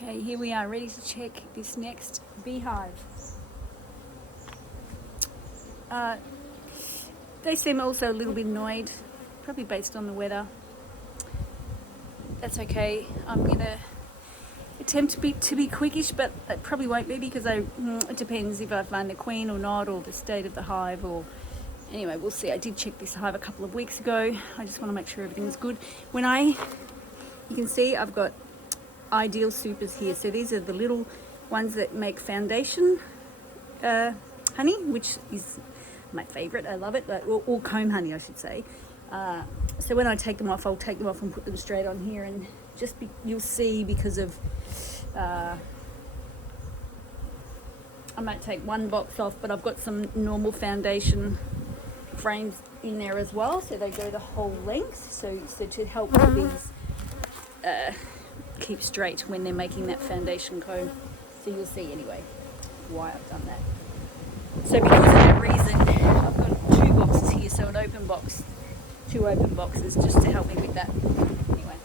Okay, here we are ready to check this next beehive. They seem also a little bit annoyed, probably based on the weather. That's okay. I'm gonna attempt to be quickish, but it probably won't be because it depends if I find the queen or not, or the state of the hive, or anyway, we'll see. I did check this hive a couple of weeks ago. I just want to make sure everything's good. You can see I've got ideal supers here. So these are the little ones that make foundation honey, which is my favorite. I love it, or comb honey, I should say. So when I take them off, I'll take them off and put them straight on here, and you'll see because of I might take one box off, but I've got some normal foundation frames in there as well, so they go the whole length, so to help the bees keep straight when they're making that foundation comb. So you'll see anyway why I've done that. So because of that reason, I've got two boxes here, so two open boxes just to help me with that. Anyway,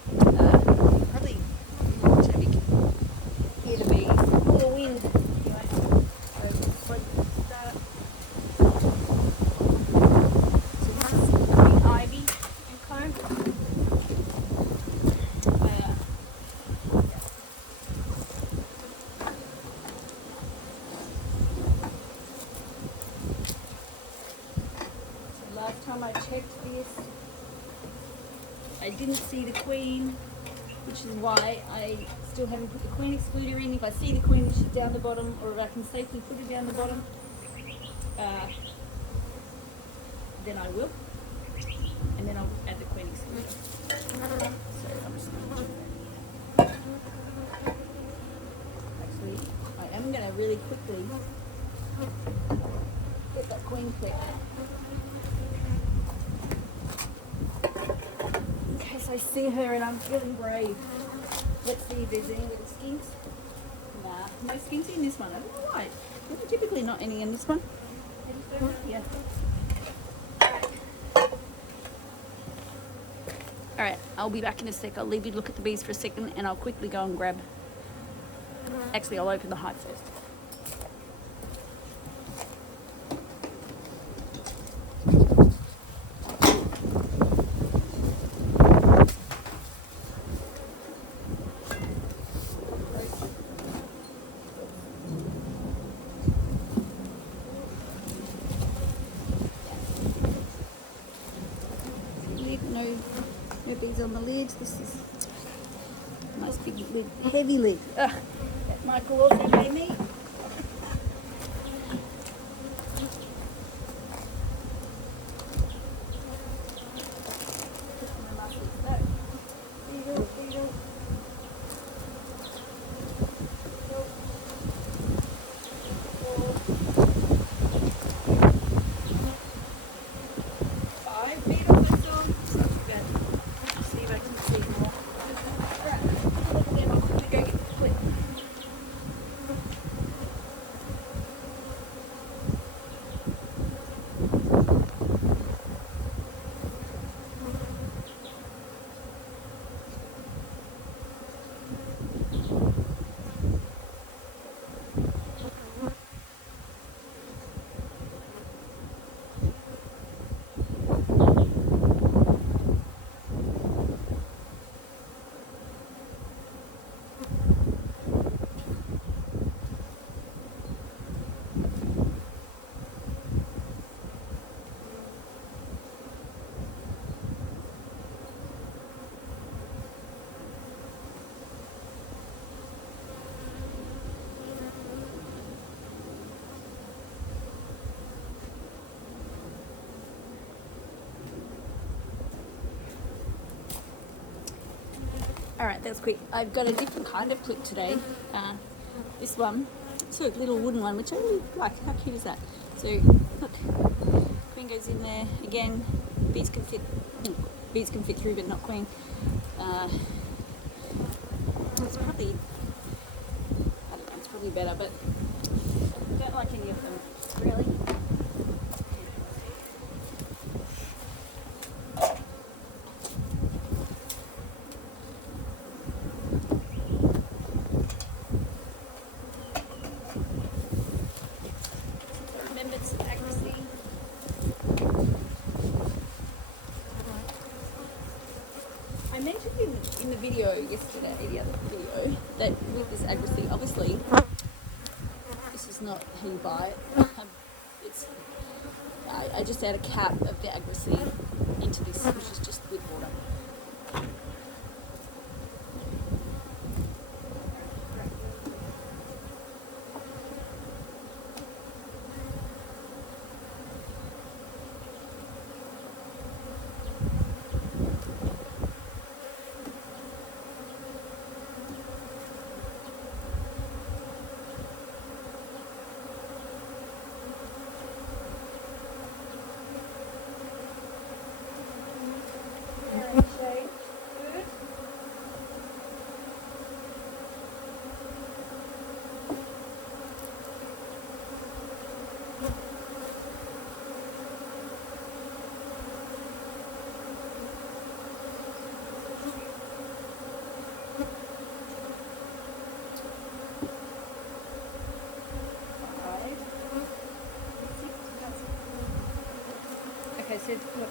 probably so we can hear the bees. Oh, the wind. Anyway, so start. So this is green ivy and comb. Last time I checked this, I didn't see the queen, which is why I still haven't put the queen excluder in. If I see the queen, she's down the bottom, or if I can safely put her down the bottom, then I will, and then I'll add the queen excluder. So I'm just going to actually, I am going to really quickly get that queen clip. I see her and I'm feeling brave. Let's see if there's any little skinks. Nah, no skinks in this one. I don't know why. There's typically not any in this one. Yeah. Alright, I'll be back in a sec. I'll leave you to look at the bees for a second and I'll quickly go and grab. Actually, I'll open the hive first. No bees on the lid. This is a nice big lid, heavy lid. That Michael also made me. Alright, that was quick. I've got a different kind of clip today. This one, so a little wooden one, which I really like. How cute is that? So, look, queen goes in there. Again, bees can fit through, but not queen. It's probably, I don't know, it's probably better, but I don't like any of them, really. any other video, that with this agracy, obviously, this is not how you buy it. It's I just add a cap of the agracy into this, which is just with water. Okay, so look.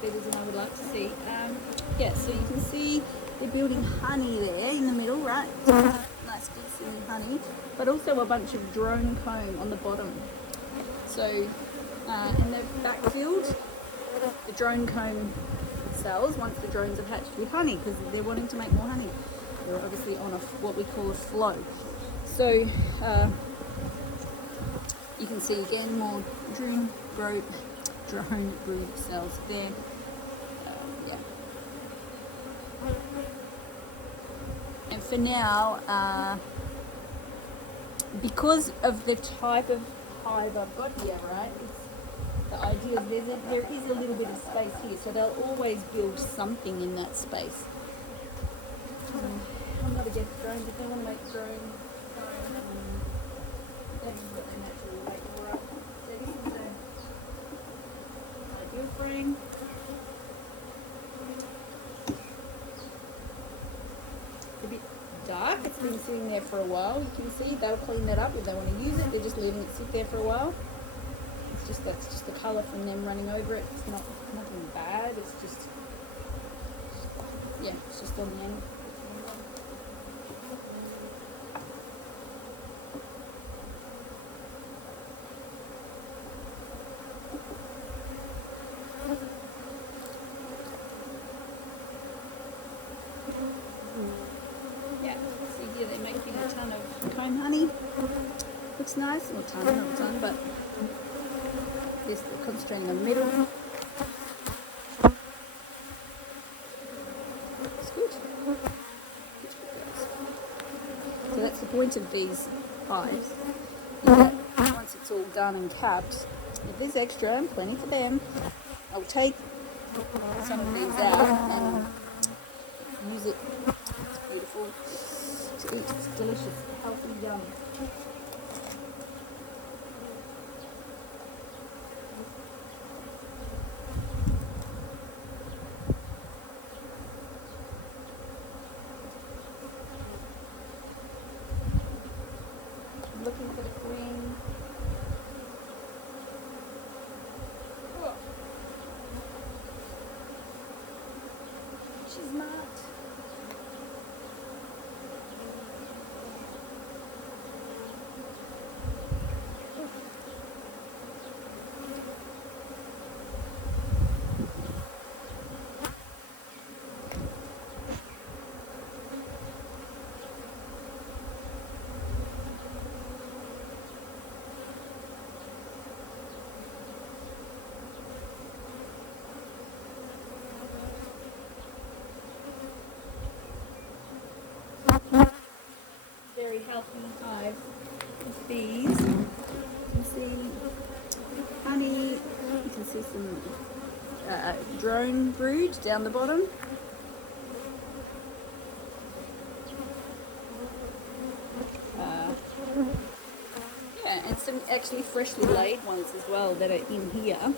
Betters than I would like to see. Yeah, so you can see they're building honey there in the middle, right? Nice big silly honey, but also a bunch of drone comb on the bottom. So in the backfield, the drone comb cells, once the drones have hatched with honey, because they're wanting to make more honey. They're obviously on what we call a flow. So you can see again more drone brood cells there. Yeah. And for now, because of the type of hive I've got here, right? The idea is there is a little bit of space here, so they'll always build something in that space. I'm not against drones. If they want to make drones, that's what they naturally make more up. So this is an ideal frame. It's a bit dark. It's been sitting there for a while. You can see they'll clean that up if they want to use it. They're just leaving it sit there for a while. That's just the colour from them running over it. It's nothing bad. It's just, yeah, it's just on the end. Yeah, see here they're making a ton of comb honey. Looks nice, not a ton, but this concentrating in the middle. It's good. So that's the point of these hives, is that once it's all done and capped, if there's extra, and plenty for them, I'll take some of these out and use it. It's beautiful to eat. It's delicious, healthy, yum. Looking for the queen. Oh. She's not. Very healthy hive of bees. You can see honey, you can see some drone brood down the bottom. Yeah, and some actually freshly laid ones as well that are in here.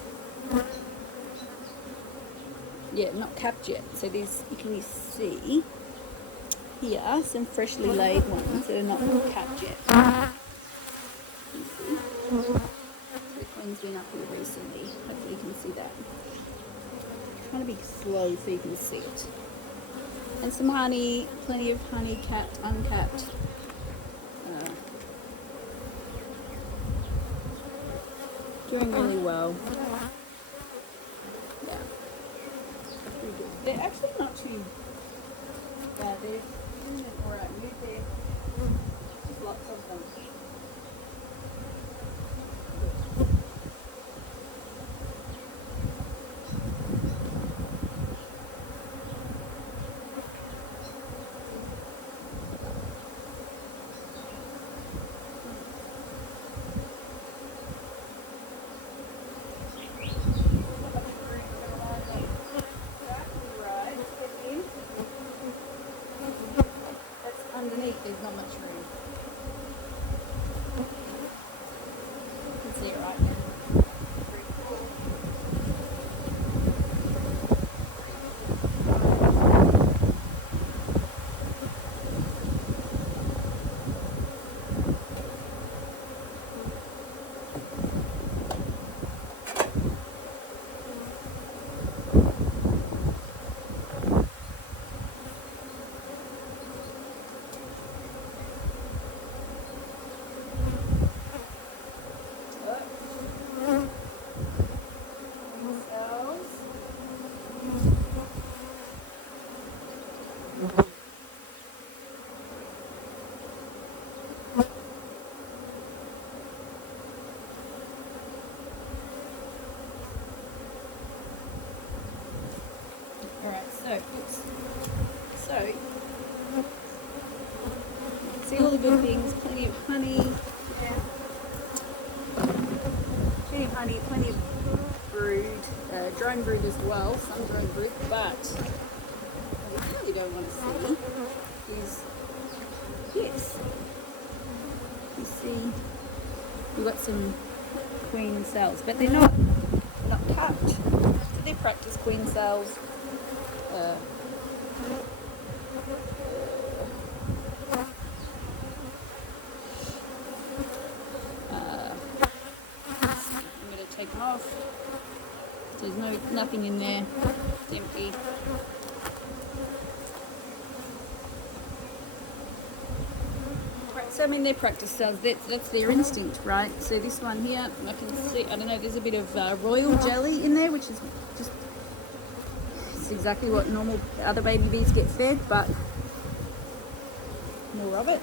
Yeah, not capped yet. So there's, you can see here some freshly laid ones that are not capped yet. been up here recently. Hopefully you can see that. Trying to be slow so you can see it. And some honey, plenty of honey capped, uncapped. Doing really well. Yeah. Pretty good. They're actually not too bad. They're in an alright mood there. Just lots of them. Underneath, there's not much room. You can see it right now. Alright, so see all the good things, plenty of honey, plenty of honey, plenty of brood, drone brood as well, some drone brood, but what I really don't want to see is this. You see, we've got some queen cells, but they're not tucked. They're practice queen cells. I'm going to take them off. There's nothing in there. It's empty. Right, so I mean they're practice cells. That's their instinct, right? So this one here, I can see. I don't know. There's a bit of royal jelly in there, which is just. It's exactly what normal other baby bees get fed, but more of it.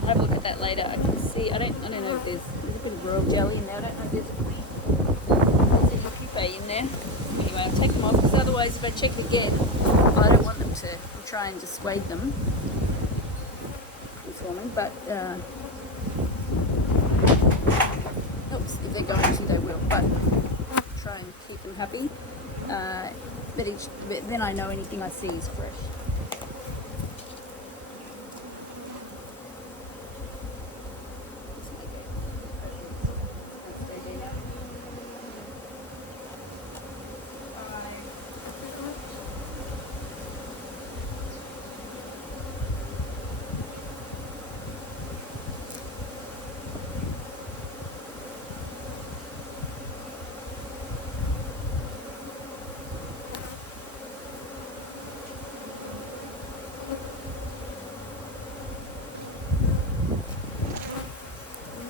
I'll have a look at that later. I can see. I don't know if there's a bit of royal jelly in there. I don't know if there's a cuppa in there. Anyway, I'll take them off because otherwise, if I check again, I don't want them to try and dissuade them. This woman, but. If they're going to, they will, but try and keep them happy. But then I know anything I see is fresh.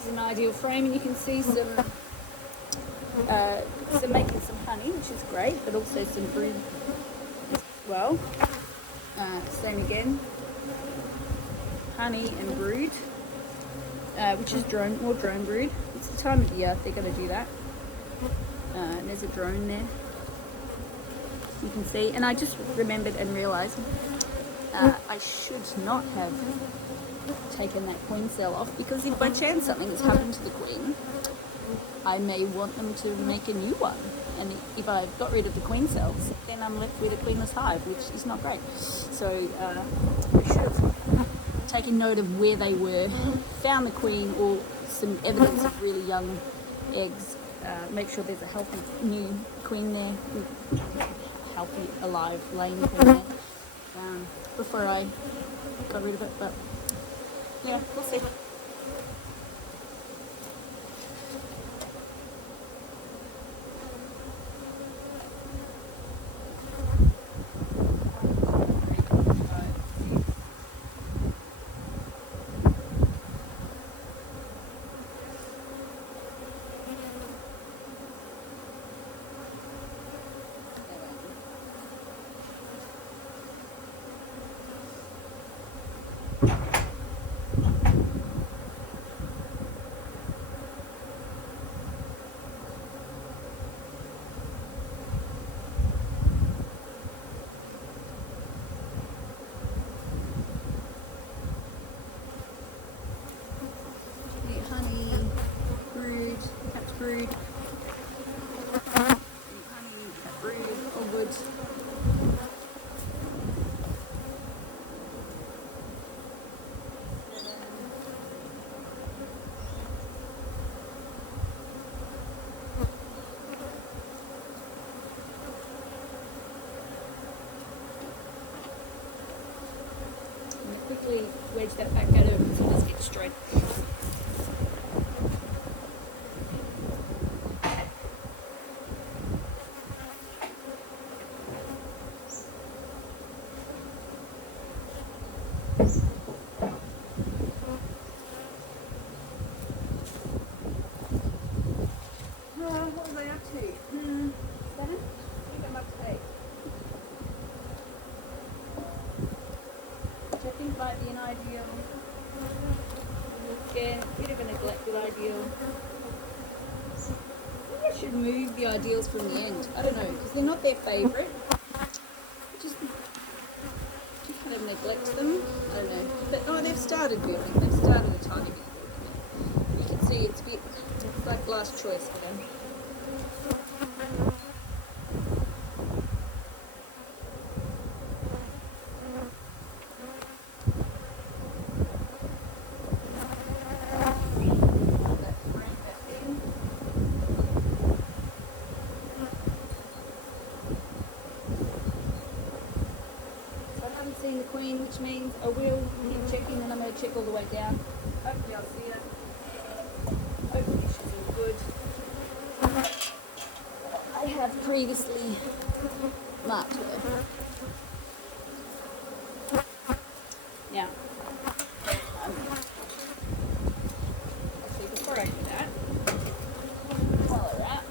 An ideal frame, and you can see some making some honey, which is great, but also some brood as well. Same again, honey and brood, which is more drone brood. It's the time of year they're going to do that. And there's a drone there, you can see. And I just remembered and realised I should not have taken that queen cell off, because if by chance something has happened to the queen, I may want them to make a new one, and if I've got rid of the queen cells, then I'm left with a queenless hive, which is not great. So I should have taken note of where they were, found the queen or some evidence of really young eggs, make sure there's a healthy new queen there, healthy alive laying queen there, before I got rid of it. But yeah, we'll see. Honey, brood, catch brood, honey, cat brood, all good. Quickly wedge that back out of it so let's get straight. What was I up to? 7? I think I'm up to 8. Which I think might be an ideal. Again, a bit of a neglected ideal. Maybe I should move the ideals from the end. I don't know, because they're not their favourite. Just kind of neglect them. I don't know. But oh, they've started building. They've started a tiny bit building. You can see it's like last choice for them. The queen, which means I will keep checking and I'm going to check all the way down. Hopefully I'll see it. Hopefully she's all good. I have previously marked her. Now, actually before I do that, while we're at,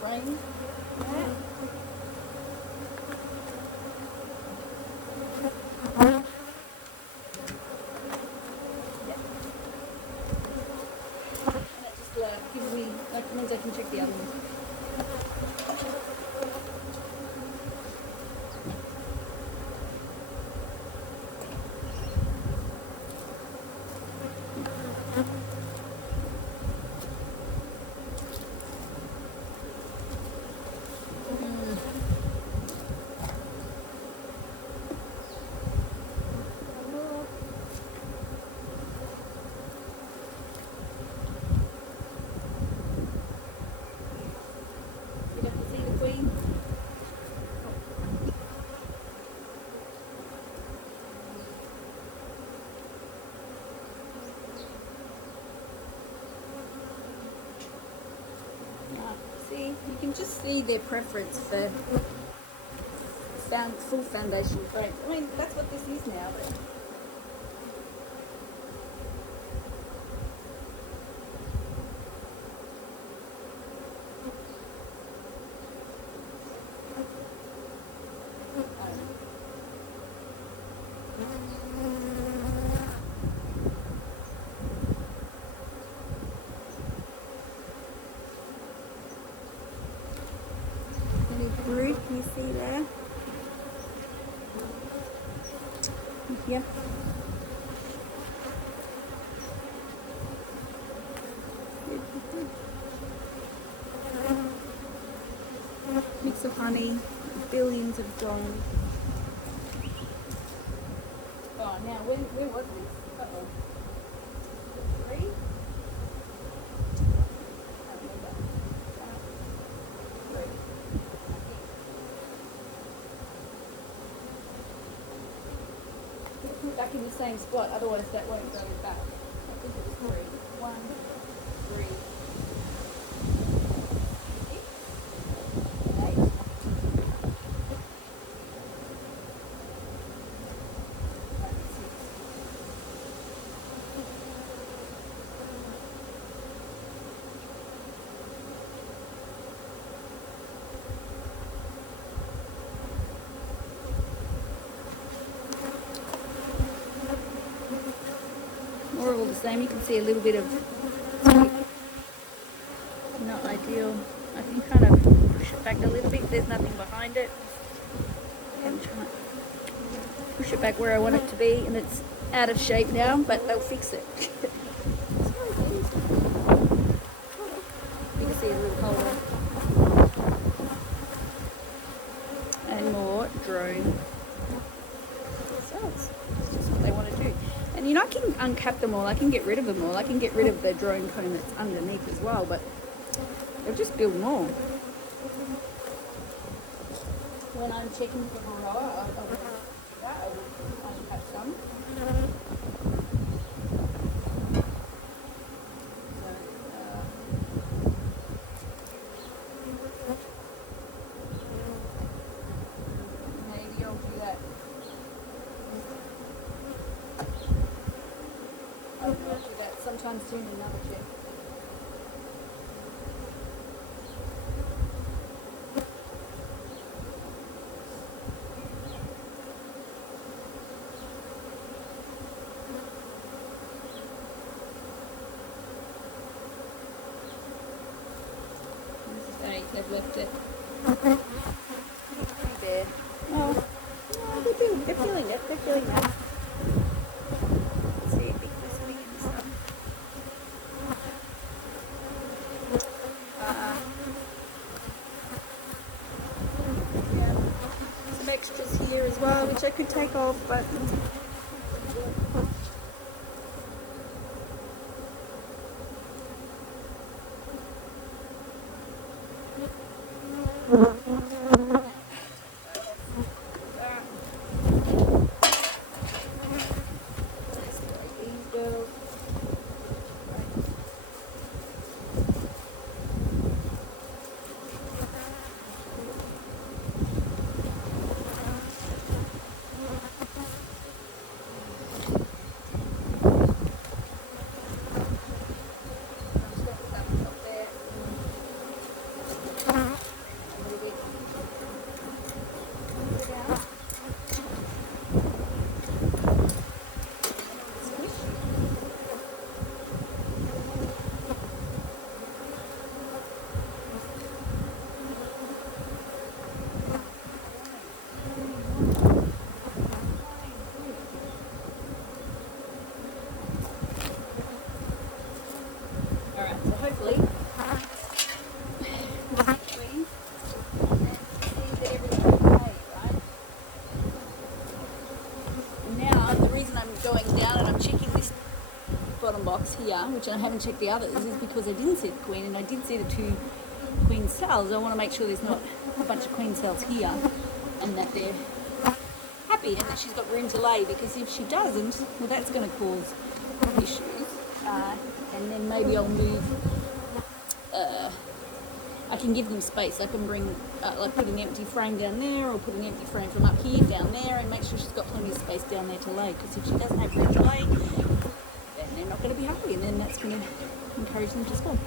frame. Gives me, like, means I can check the other ones. See, you can just see their preference for full foundation frames. I mean, that's what this is now, but Yep. Mix of honey, billions have gone. Oh, now where was this? Uh-oh. 3? Put it back in the same spot, otherwise that won't go back. I think it was 3. 1, 3, 6, 8. More all the same. You can see a little bit of not ideal. I can kind of push it back a little bit. There's nothing behind it. And try push it back where I want it to be, and it's out of shape now, but they'll fix it. You can see a little hole there. And more drone cells. It's just what they want to do. And you know, I can uncap them all. I can get rid of them all. I can get rid of the drone comb that's underneath as well, but they'll just build more. When I'm checking for varroa, I will uncap some. Maybe I'll do that. I'll do that sometime soon in another check. They've left it pretty bare. Oh, no, they're feeling it. They're feeling that. Let's see if there's something in this stuff. Yeah, some extras here as well, which I could take off, but. Box here, which I haven't checked the others, is because I didn't see the queen and I did see the 2 queen cells. I want to make sure there's not a bunch of queen cells here and that they're happy and that she's got room to lay, because if she doesn't, well, that's going to cause issues. And then maybe I'll move, I can give them space. I can bring, like put an empty frame down there, or put an empty frame from up here down there, and make sure she's got plenty of space down there to lay, because if she doesn't have room to lay, they're not going to be happy, and then that's going to encourage them to spawn.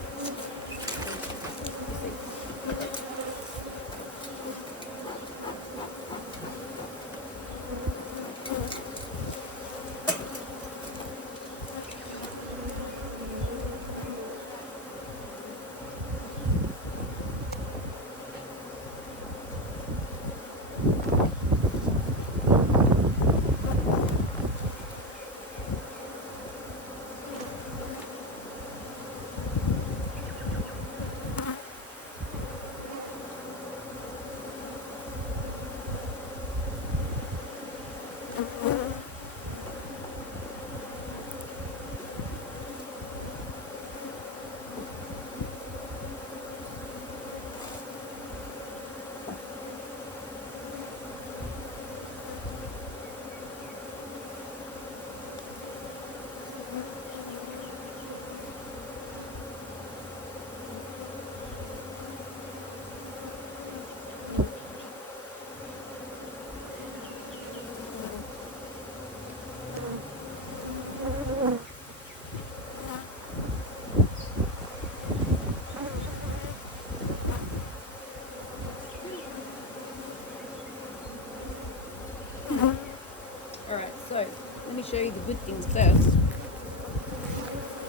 Let me show you the good things first.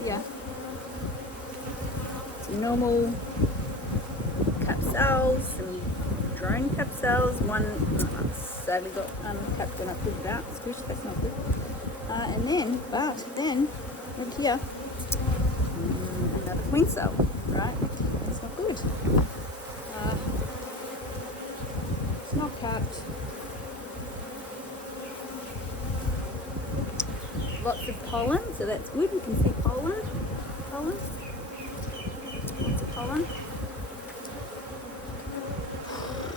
Yeah. Some normal capsules, some drone capsules. One sadly got cut when I put it out. Squish, that's not good. And then, look here, another queen cell, right? That's not good. It's not capped. Lots of pollen, so that's good. You can see pollen. Lots of pollen.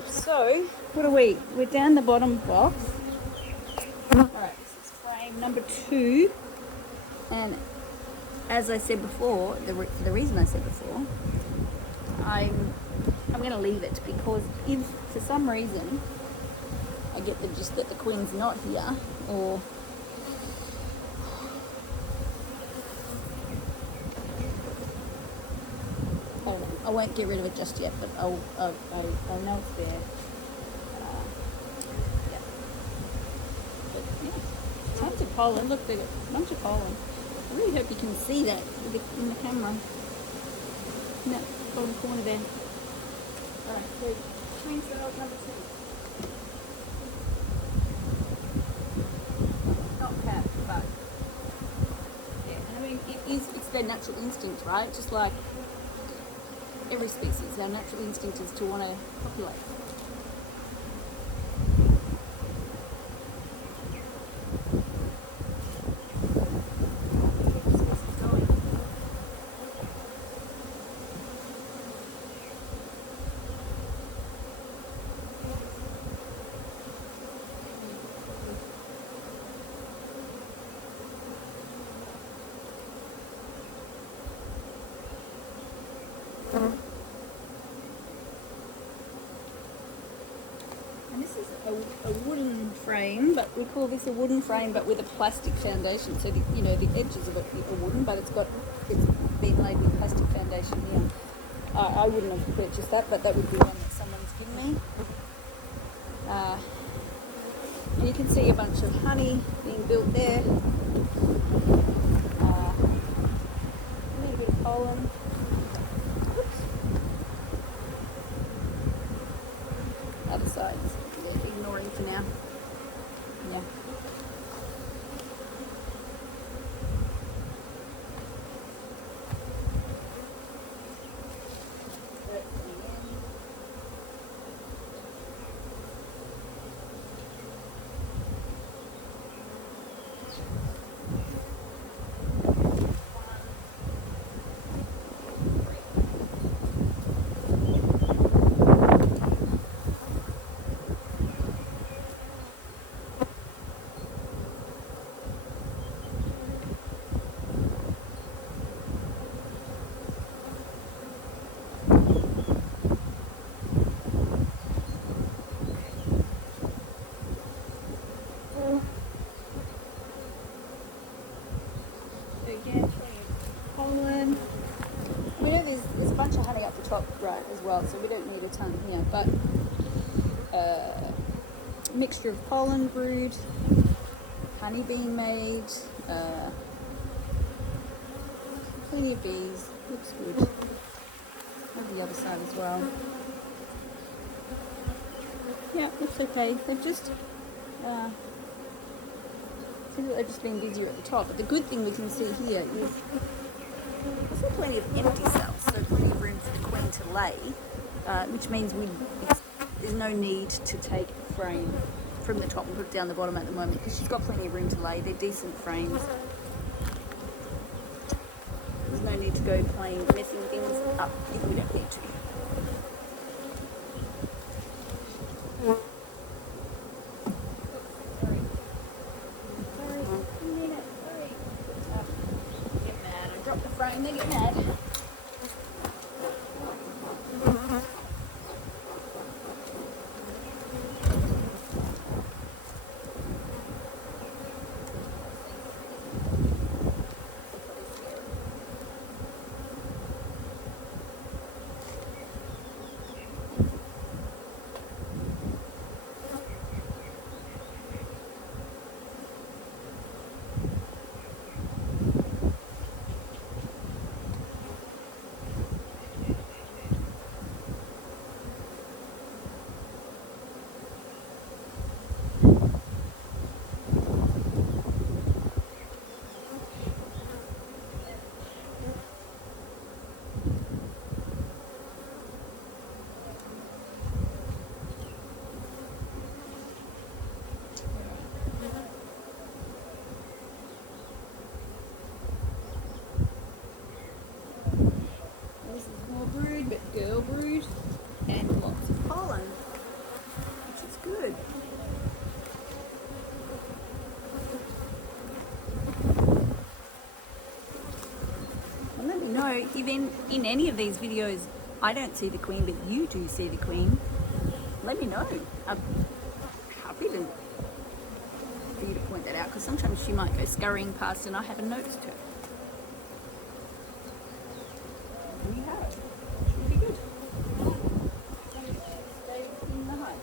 So, what are we? We're down the bottom box. Alright, this is frame number 2. And as I said before, for the reason I said before, I'm going to leave it, because if for some reason I get the gist that the queen's not here, or I won't get rid of it just yet, but I'll know it's there. Yeah. But yeah, tons of pollen. Look, there's a bunch of pollen. I really hope you can see that in the camera. In that bottom corner there. Alright, so queen cell number 2. Not capped, but yeah, and I mean it's their natural instinct, right? Just like every species, our natural instinct is to want to populate. And this is a wooden frame, but we call this a wooden frame, but with a plastic foundation. So the edges of it are wooden, but it's been laid with plastic foundation here. I wouldn't have purchased that, but that would be one that someone's given me. And you can see a bunch of honey being built there. A little bit of pollen. Oops. Other sides, ignoring for now. Yeah. Again, pollen. We know there's a bunch of honey up the top, right, as well, so we don't need a ton here, but mixture of pollen brood, honey being made, plenty of bees, looks good. On the other side as well. Yeah, looks okay. They've just seems like they've just been busier at the top, but the good thing we can see here is there's plenty of empty cells, so plenty of room for the queen to lay, which means there's no need to take a frame from the top and put it down the bottom at the moment, because she's got plenty of room to lay. They're decent frames. There's no need to go playing, messing things up if we don't need to. They get mad. if in any of these videos I don't see the queen, but you do see the queen, let me know. I'm happy for you to point that out, because sometimes she might go scurrying past and I haven't noticed her. There you have it. Should be good. Stay in the hive.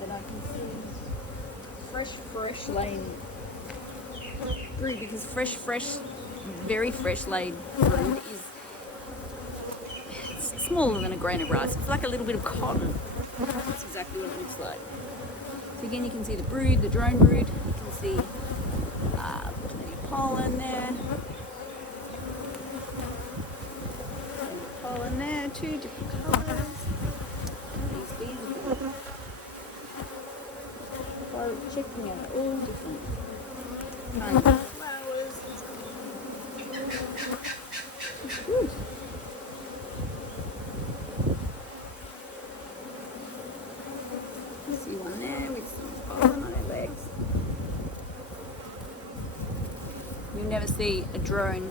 That I can see fresh laid brood, because very fresh laid brood is it's smaller than a grain of rice. It's like a little bit of cotton. That's exactly what it looks like. So again, you can see the brood, the drone brood. You can see plenty of pollen there. Pollen there, two different colours. These bees are good. Checking out all different kinds of flowers. Good. I see one there with some pollen on her legs. You never see a drone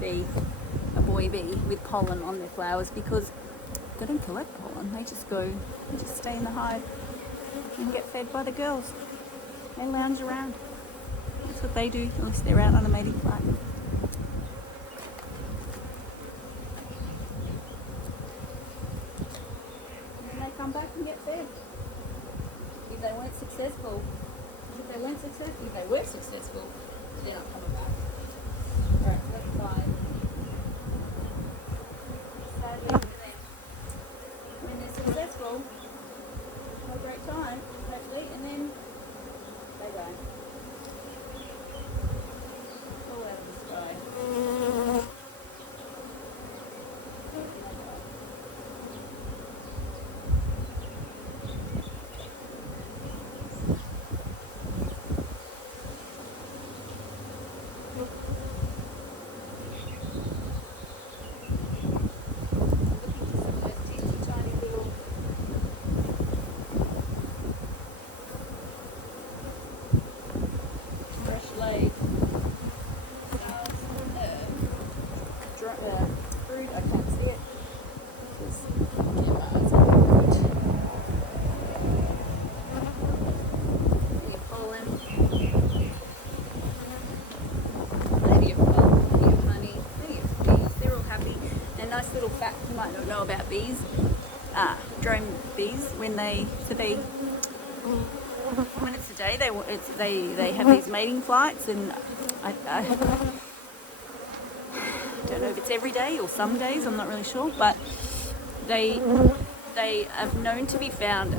bee, a boy bee, with pollen on their flowers, because they don't collect pollen. They just stay in the hive and get fed by the girls. They lounge around. That's what they do, unless they're out on a mating flight. And they come back and get fed. If they weren't successful, they're not coming back. Alright, so that's 5. Sadly, when they're successful, have a great time, hopefully, and then they die. Fall out of the sky. Brood, I can't see it. Pollen. Plenty of pollen, plenty of honey, plenty of bees. They're all happy. And a nice little fact you might not know about bees, drone bees, when it's a day, they have these mating flights, and I don't know if it's every day or some days, I'm not really sure, but they are known to be found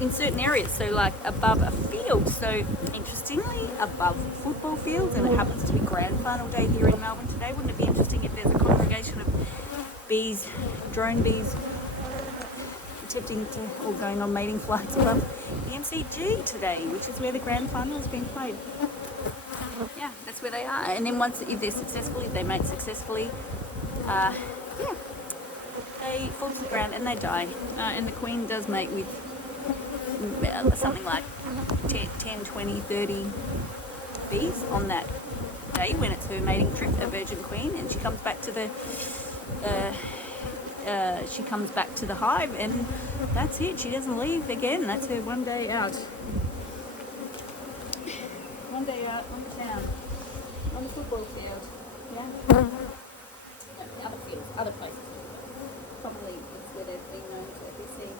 in certain areas, so like above a field, so interestingly above football fields, and it happens to be grand final day here in Melbourne today. Wouldn't it be interesting if there's a congregation of bees, drone bees, attempting to, or going on mating flights above the MCG today, which is where the grand final is being played. Yeah, that's where they are. And then if they're successful, if they mate successfully, they fall to the ground and they die. And the queen does mate with something like 10, 20, 30 bees on that day when it's her mating trip, a virgin queen, and she comes back to the hive, and that's it. She doesn't leave again. That's her one day out. One day out on the town, on the football field. Yeah. Other fields, other places. Probably it's where they've been known to be seen.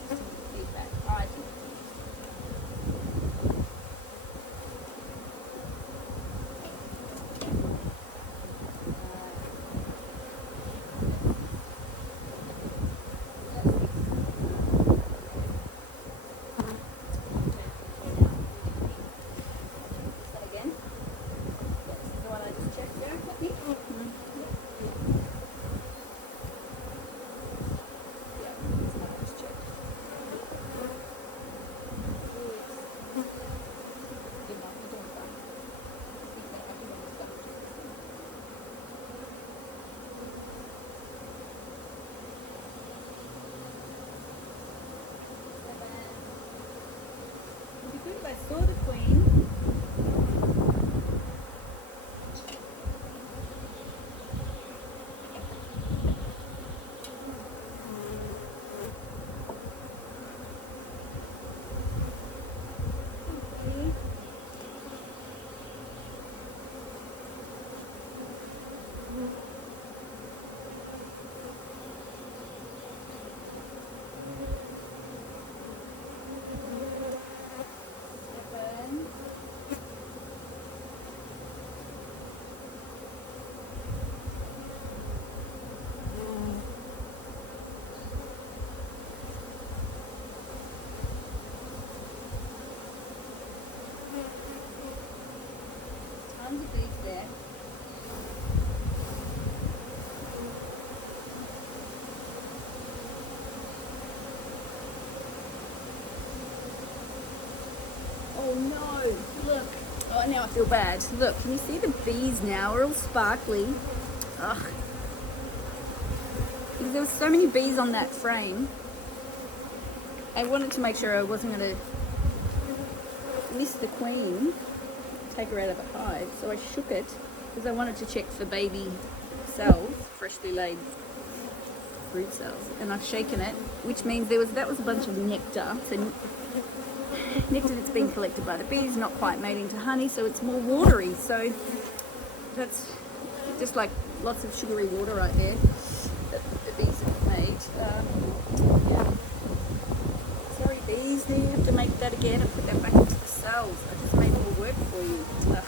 Interesting feedback. All right. I saw the queen. Tons of bees there. Oh no, look. Oh, now I feel bad. Look, can you see the bees now are all sparkly? Ugh. Because there were so many bees on that frame. I wanted to make sure I wasn't going to miss the queen, take her out of the hive, so I shook it because I wanted to check for baby cells, freshly laid fruit cells, and I've shaken it, which means that was a bunch of nectar. So nectar that's been collected by the bees, not quite made into honey, so it's more watery. So that's just like lots of sugary water right there that the bees have made. Yeah. Sorry bees, you have to make that again and put that back into the cells. I just made more work for you. Ugh.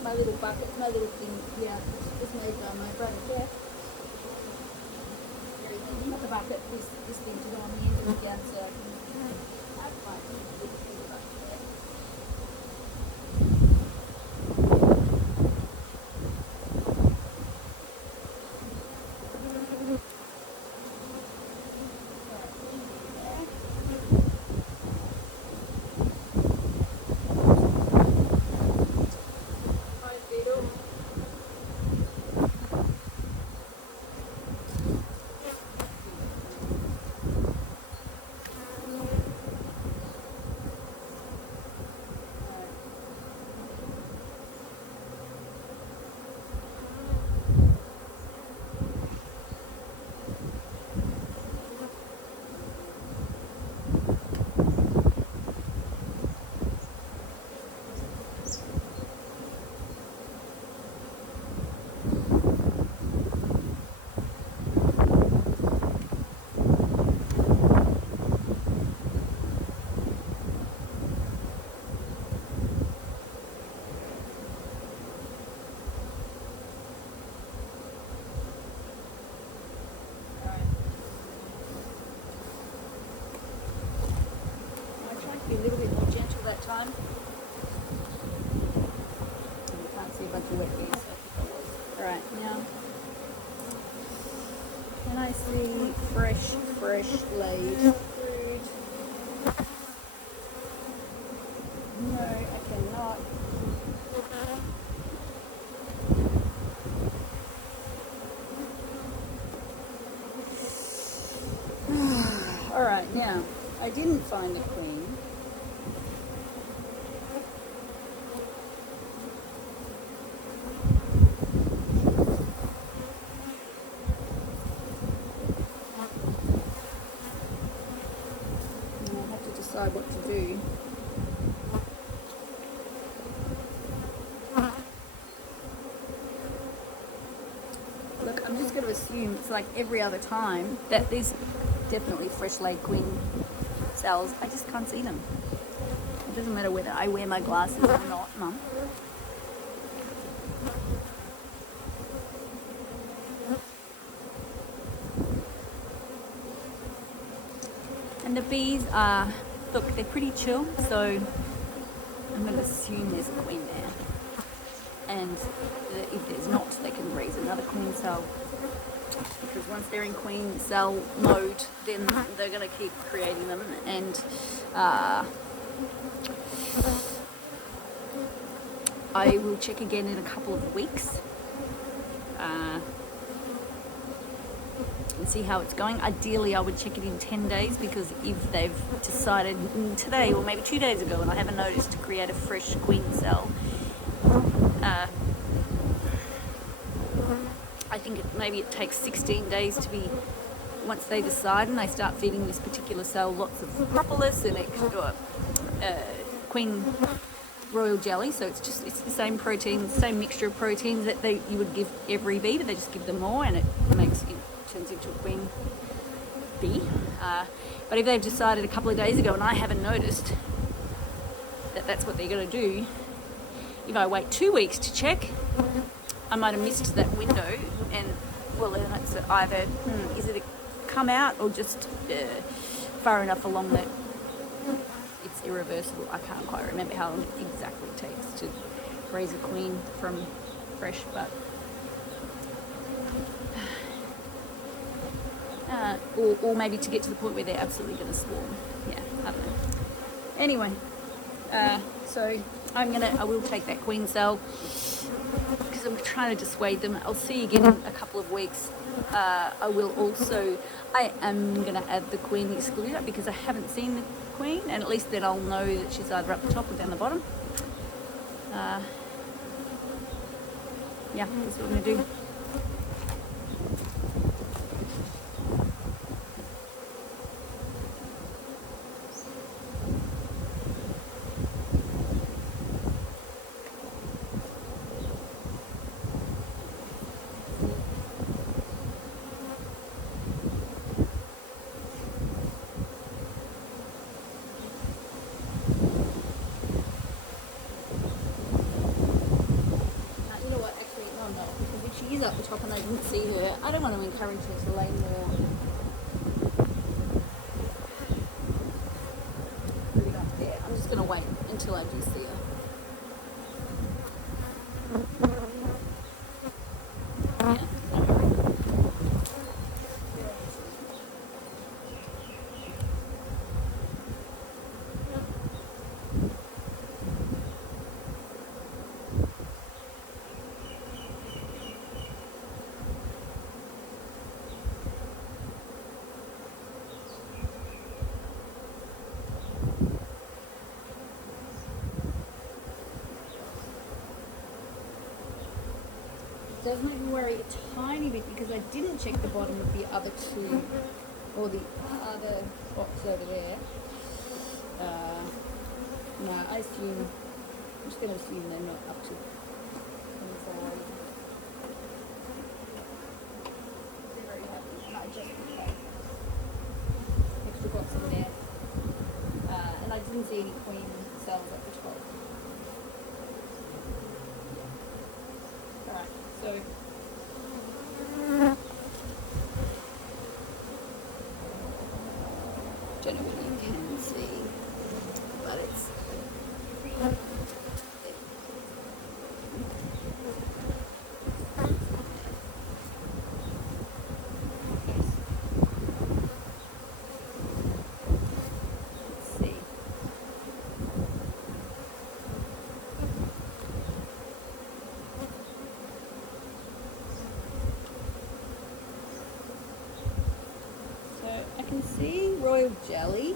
My little bucket, my little thing, yeah, it's made by my brother Jeff. Not the bucket, this thing to go on the end of the gun so I can have my little bucket there. Be a little bit more gentle that time. a bunch of wet bees. I think I was. Alright, now. And I see fresh laid fruit. No, I cannot. Alright, now, I didn't find the queen. I'll have to decide what to do. Look, I'm just going to assume it's like every other time that there's definitely fresh laid queen cells. I just can't see them. It doesn't matter whether I wear my glasses or not, Mum. And the bees are, look, they're pretty chill, so I'm going to assume there's a queen there. And if there's not, they can raise another queen cell. Because once they're in queen cell mode, then they're going to keep creating them. And I will check again in a couple of weeks and see how it's going. Ideally, I would check it in 10 days, because if they've decided today or maybe 2 days ago and I haven't noticed, to create a fresh queen cell, I think maybe it takes 16 days to be, once they decide and they start feeding this particular cell lots of propolis and queen royal jelly. So it's the same protein, same mixture of proteins that you would give every bee, but they just give them more, and it turns into a queen bee. But if they've decided a couple of days ago and I haven't noticed that that's what they're going to do, if I wait 2 weeks to check, I might have missed that window, and well, then it's either is it a come out or just far enough along that it's irreversible. I can't quite remember how long it exactly takes to raise a queen from fresh, but or maybe to get to the point where they're absolutely going to swarm. Yeah, I don't know. Anyway, so I will take that queen cell, because I'm trying to dissuade them. I'll see you again in a couple of weeks. I am going to add the queen excluder, because I haven't seen the queen, and at least then I'll know that she's either up the top or down the bottom. Yeah, that's what I'm going to do. Up the top and I didn't see her. I don't want to encourage her to lay more food up there. I'm just going to wait until I do see her. Yeah. It does make me worry a tiny bit, because I didn't check the bottom of the other two, or the other box over there. No, I'm just going to assume they're not up to inside. They're very happy, and I just okay. Extra box in there. And I didn't see any queen cells at the top. Alright, so don't know whether you can see, but it's royal jelly.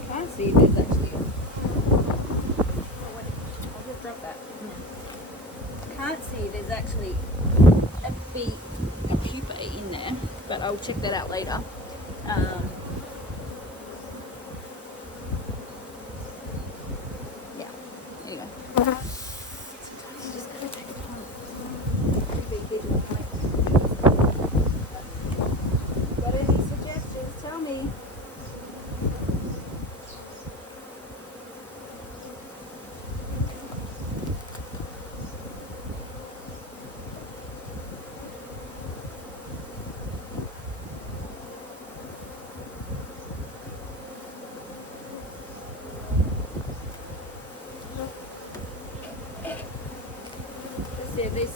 I can't see if there's actually a... Oh, wait, I'll just drop that. Can't see there's actually a pupa in there, but I'll check that out later. Yeah, anyway. Sometimes you just gotta take time. Be vigilant, mate. Got any suggestions? Tell me.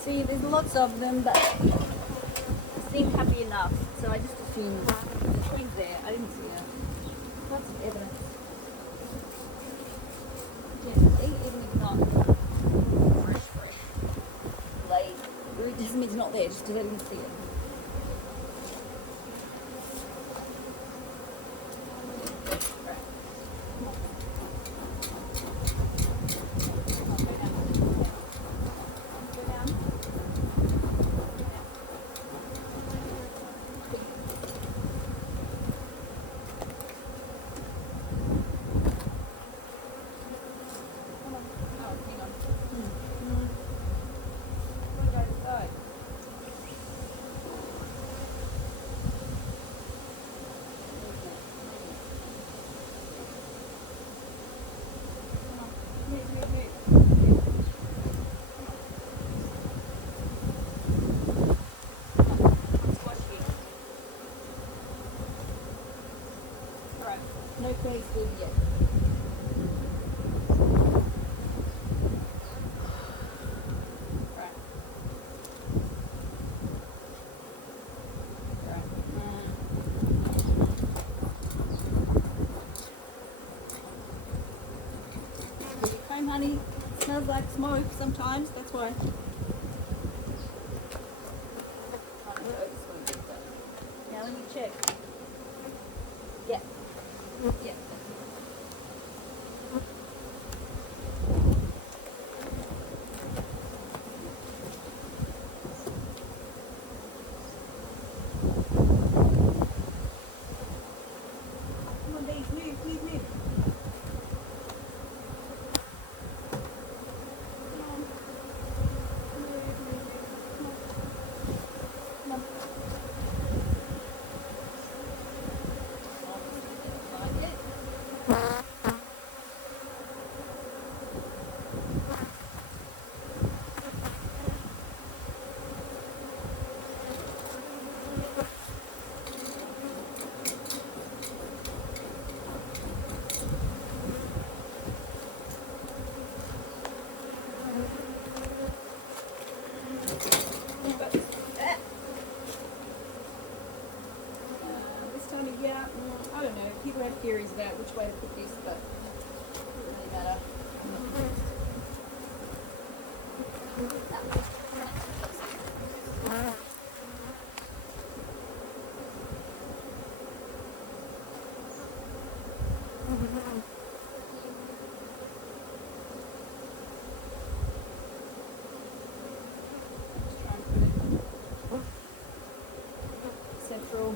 There's lots of them, but they seem happy enough, so I just assumed the queen's there. I didn't see her. Lots of evidence. Generally, even if not fresh. Like, it doesn't mean it's not there, just because I didn't see it. No queen's food yet. Comb, honey. It smells like smoke sometimes, that's why. Now let me check. Yeah. Yeah. Come on, bees, move. I don't know. People have theories about which way to put this, but it doesn't really matter. Just try and put it central.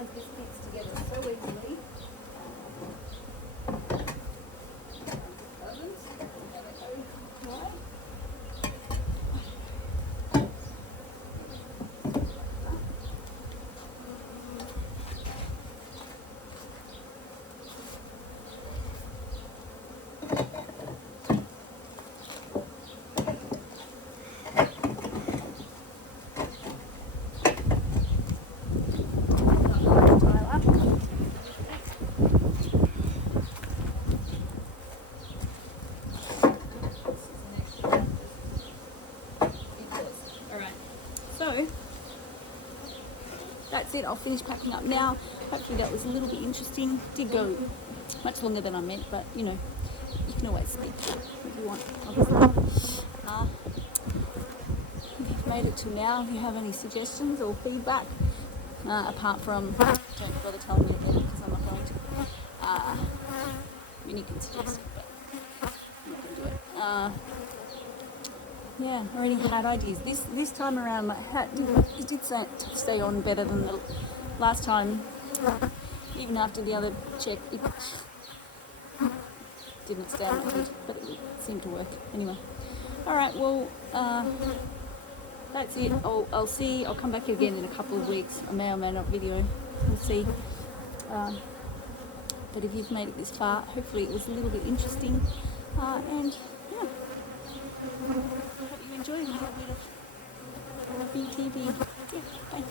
sometimes this fits together so easily. Doesn't. Right. So that's it. I'll finish packing up now. Hopefully that was a little bit interesting. Did go much longer than I meant, but you know, you can always speak if you want, obviously. If you've made it to now, if you have any suggestions or feedback, apart from don't bother telling me again because I'm not going to. I mean, you can suggest it, but I'm not going to do it. Yeah, or any hat ideas. This time around, my hat did stay on better than the last time. Even after the other check, it didn't stay on good, but it seemed to work anyway. All right, well, that's it. I'll see. I'll come back again in a couple of weeks. I may or may not video. We'll see. But if you've made it this far, hopefully it was a little bit interesting. And yeah. Hope you enjoyed a little bit of BTV. Yeah, bye.